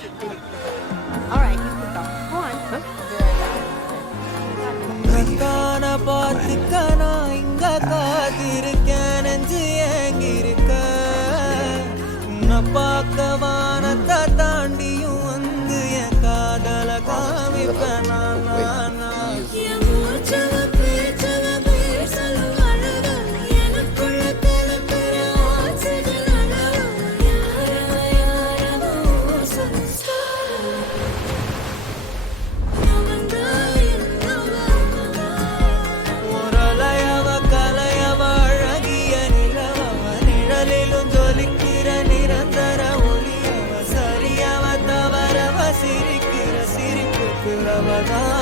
All right, you can go. Go on. கண்ணான பார்த்துக்கனா இங்க காத்திருக்கேன் நெஞ்சு ஏங்கிருக்க உன்னை பார்க்க வானத்தை தாண்டியும் வந்து என் காதல காமிப்பேன் நான் சிரிக்கிற சிரிப்புக்கு அவதான்